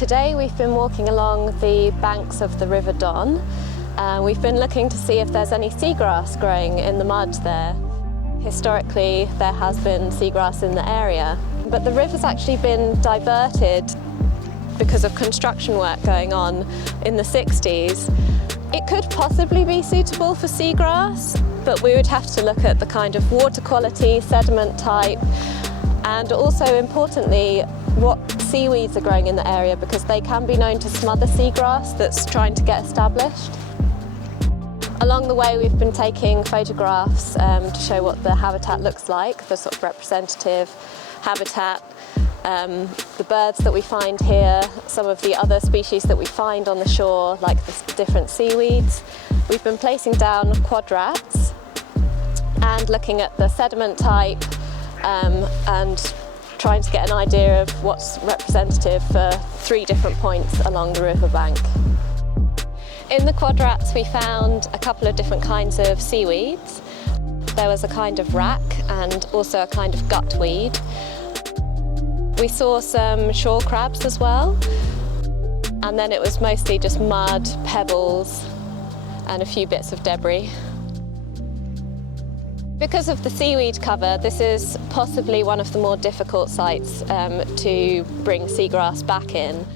Today we've been walking along the banks of the River Don. We've been looking to see if there's any seagrass growing in the mud there. Historically, there has been seagrass in the area, but the river's actually been diverted because of construction work going on in the 60s. It could possibly be suitable for seagrass, but we would have to look at the kind of water quality, sediment type, and also importantly, what seaweeds are growing in the area, because they can be known to smother seagrass that's trying to get established. Along the way, we've been taking photographs to show what the habitat looks like, the sort of representative habitat, the birds that we find here, some of the other species that we find on the shore, like the different seaweeds. We've been placing down quadrats and looking at the sediment type and trying to get an idea of what's representative for 3 different points along the riverbank. In the quadrats we found a couple of different kinds of seaweeds. There was a kind of rack and also a kind of gutweed. We saw some shore crabs as well, and then it was mostly just mud, pebbles and a few bits of debris. Because of the seaweed cover, this is possibly one of the more difficult sites to bring seagrass back in.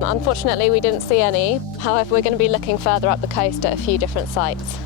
Unfortunately, we didn't see any. However, we're going to be looking further up the coast at a few different sites.